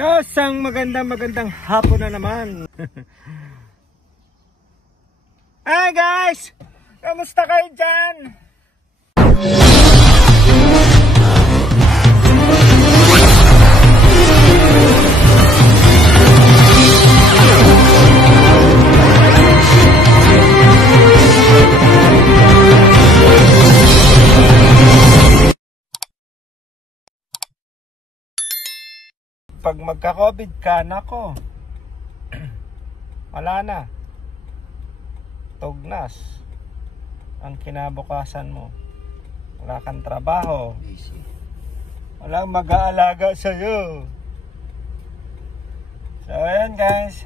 Isang magandang hapon na naman. Hi guys! Kamusta kayo dyan? Pag magka-COVID ka, nako, wala na. Tugnas ang kinabukasan mo. Wala kang trabaho. Walang mag-aalaga sa'yo. So ayan guys,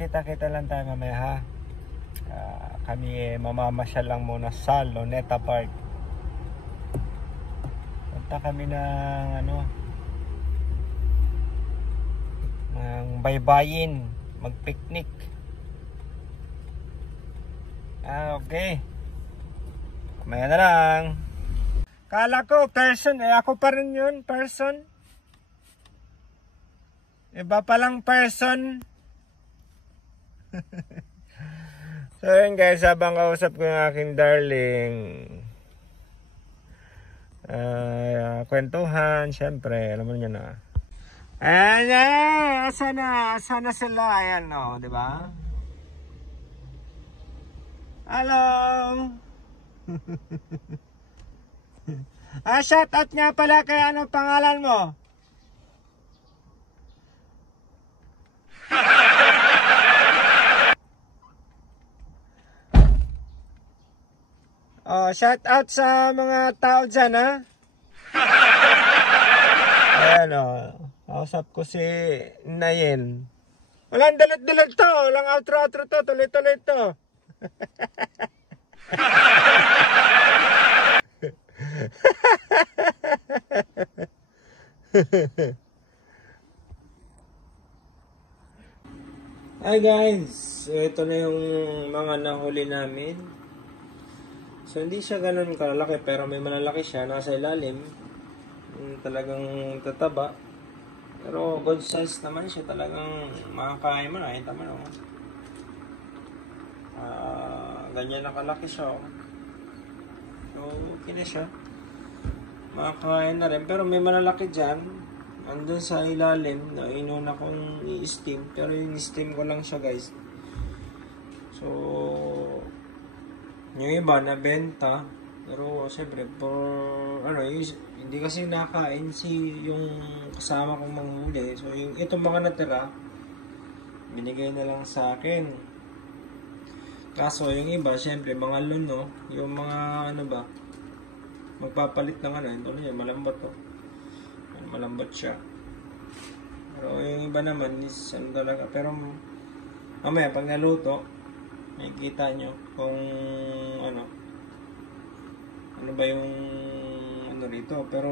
kita-kita lang tayo mamaya ha. Kami mamamasyal lang muna sa Luneta Park. Punta kami ng ng baybayin, mag-picnic. Okay. Mamaya na lang. Kala ko person, ako pa rin yun, person. Iba palang person. So yun guys, habang kausap ko yung aking darling, kwentuhan, syempre, alam mo nyo na. Ayan, sana sila, ayan o, di ba? Hello. Shout out nga pala kay ano pangalan mo? Shout out sa mga tao dyan, ha? Ayan o. Kausap ko si Nayen. Walang dalat-dalat to. Walang outro-outro to. Tuloy-tuloy to. Hi guys. Ito na yung mga nahuli namin. So hindi siya ganun kalaki pero may malalaki siya. Nasa ilalim. Talagang tataba. Pero good size naman siya, talagang makakain mo, nakita mo no? Ganyan na kalaki siya. So okay na siya. Makakain na rin, pero may malalaki dyan. Andun sa ilalim, na inuna kong i-steam. Pero yung steam ko lang siya guys. So yung iba na benta. Pero siyempre, hindi kasi nakain yung kasama kong manghuli. So yung itong mga natira, binigay na lang sa akin. Kaso yung iba, siyempre, mga luno, yung mga magpapalit ng malambot to. Malambot siya. Pero yung iba naman is talaga. Pero mamaya pag naluto, makikita nyo kung ano ba yung rito, pero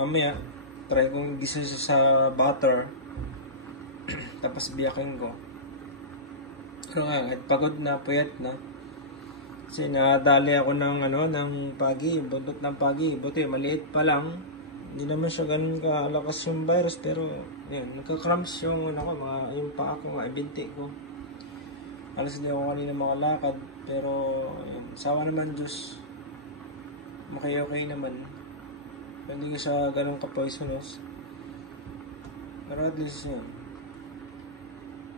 mamaya try kong gisa sa butter tapos biyakin ko. Pero nga, pagod na, puyat na kasi nadali ako ng pagi, buntot ng pagi. Buti maliit pa lang, hindi naman siya ganun kalakas yung virus, pero yun, nagka-cramps yung yung paa ko nga, binti ko. Alas hindi ako kanina makalakad, pero yun, sawa naman Diyos, okay naman. Hindi ko siya ganun ka-poisonous, pero at least yun.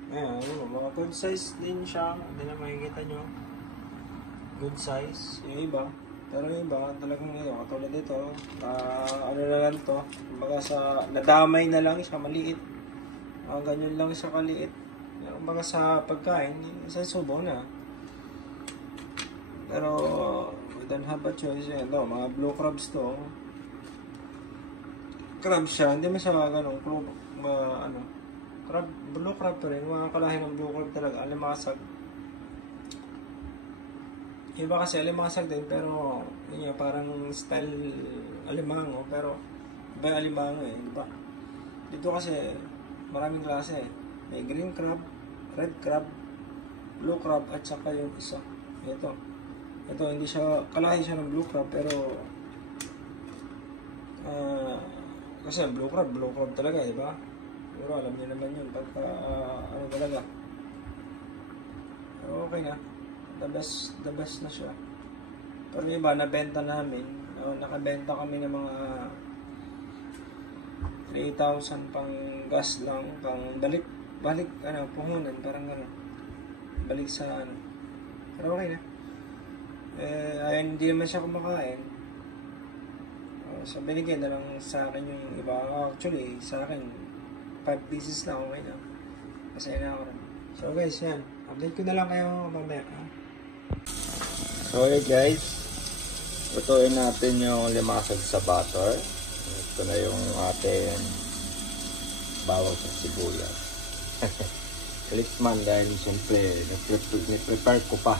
Ayan, mga good size din siya. Hindi na makikita nyo, good size yung iba. Pero yung iba talagang katulad dito, na lang to, kumbaga nadamay na lang siya, maliit. Ganyan lang siya kaliit. Kumbaga sa pagkain, sa subo na. Pero we don't have a choice. Mga blue crabs to. Crab siya, hindi mo siya ganun crab, blue crab pa rin. Mga kalahin ng blue crab talaga, alimasag. Iba kasi alimasag din, pero yun parang style alimango, pero iba yung alimango diba? Dito kasi maraming klase. May green crab, red crab, blue crab, at saka yung isa. Ito hindi siya, kalahi siya ng blue crab, pero Kasi blue crab talaga, di ba? Pero alam niyo naman yun, pagka ano talaga. Pero okay na. The best na siya. Pero yung iba, nabenta namin. Nakabenta kami ng mga 3,000 pang gas lang, pang balik, puhunan, parang gano'n. Balik sa ano. Pero okay na. Ayun, hindi naman siya kumakain. So, binigyan na lang sa akin yung iba. Actually, sa akin, 5 pieces na, okay na. Masaya na ako rin. So guys, yan. Update ko na lang kayo mamaya. So guys, lutuin natin yung limasag sa butter. Ito na yung ating bawang sa sibuyas. Clickman dahil siyempre ni-prepare ko pa.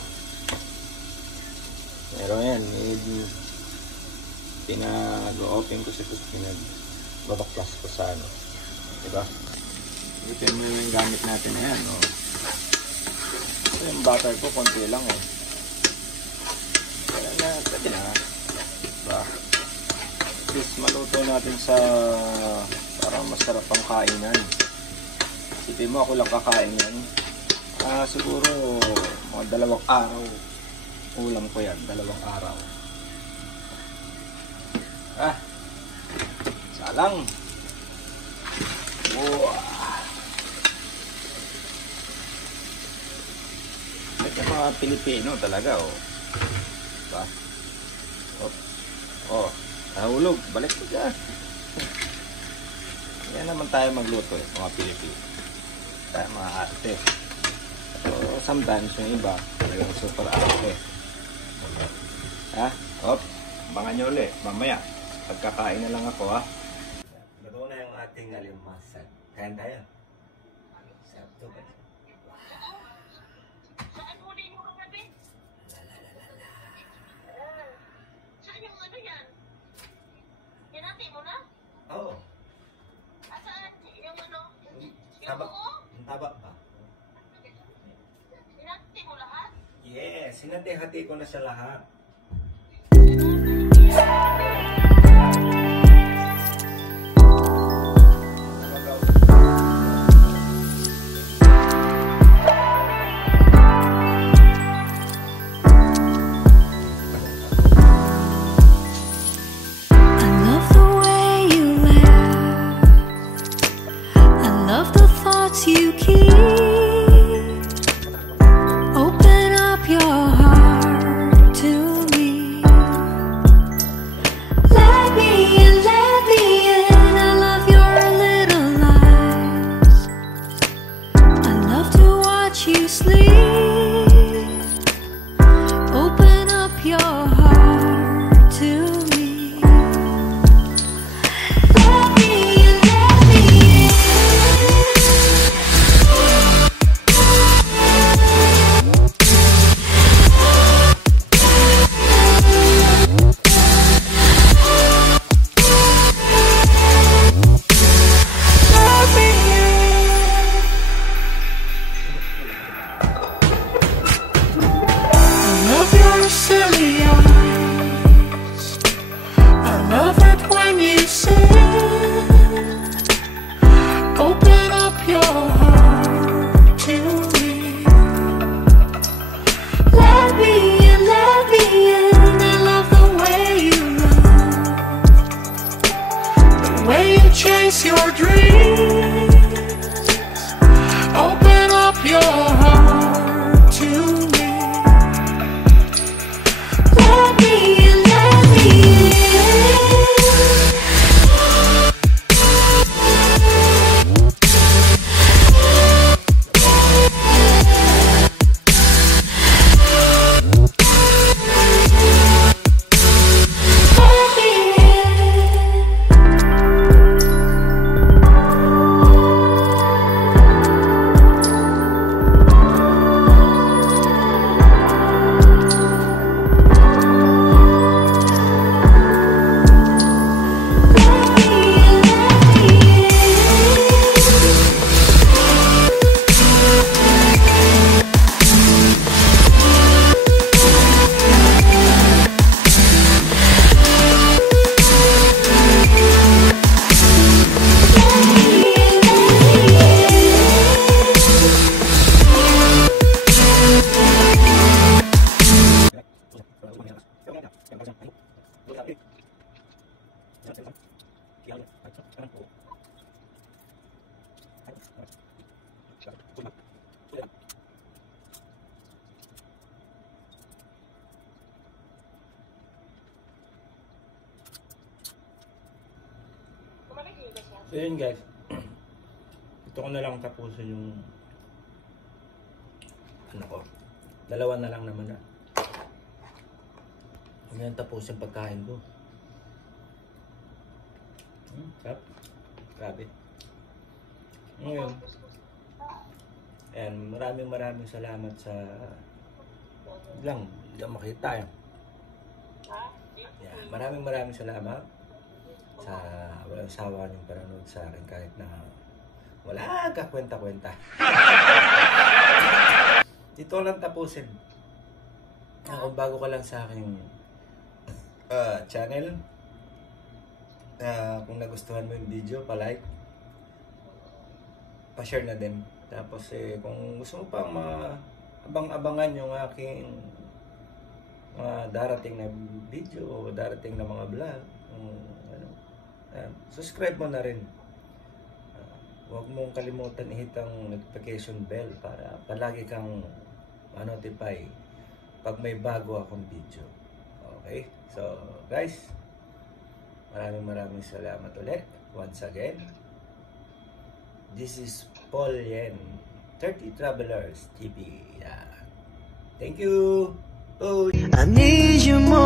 Pero yan, pinag-open ko sa pinag-babaklas ko sa ano. Diba? Ito yung gamit natin na yan. Oh. Ito yung butter ko, konti lang. Oh. Kaya na, pwede na. Diba? Please, maluto natin sa parang masarap ang kainan. Isipin mo, ako lang kakain yan. Siguro, mga 2 araw. Ulam ko yan, 2 araw. Salang. Wow. Ito mga Pilipino talaga, oh. Diba? Oh, nahulog. Balik ko dyan. Yan naman tayo magluto, mga Pilipino. Tayo mga arte. So, sometimes yung iba, talagang super arte. Abangan nyo ulit, mamaya. Pagkakain na lang ako, ha. Luto na yung ating alimasag. Kain tayo. Sarap to, ba? Saan huli mo ang gabi? Saan yung ano yan? Hinati mo na? Oo. Saan? Yung ano? Yung Tabak. buo? Tabak ba? Hinati mo lahat? Yes, hinati-hati ko na siya lahat. You keep open up your heart to me. Let me in, I love your little lies. I love to watch you sleep. Open up your heart to me. Let me in, silly eyes. I love it when you say, open up your heart to me. Let me in, I love the way you love, the way you chase your dreams. Open up your heart to me. So yun guys, ito ko na lang tapusin yung ano ko, dalawa na lang naman na. Ano yung tapusin pagkain ko. Sarap. Grabe. Ngayon, and maraming salamat sa lang, hindi ako makita yan. Yeah, maraming salamat sa walang sawa niyong panonood sa akin kahit na wala ka kwenta-kwenta. Dito lang tapusin. Kung bago ka lang sa aking channel, kung nagustuhan mo yung video, pa-like, pa-share na din. Tapos kung gusto mo pang abang-abangan yung aking mga darating na video o darating na mga vlog, subscribe mo na rin. Huwag mong kalimutan i-hit ang notification bell para palagi kang ma-notify pag may bago akong video. Okay? So, guys, maraming salamat ulit. Once again, this is Paul Yen, 30 Travelers TV. Yeah. Thank you. Oh. I need you more.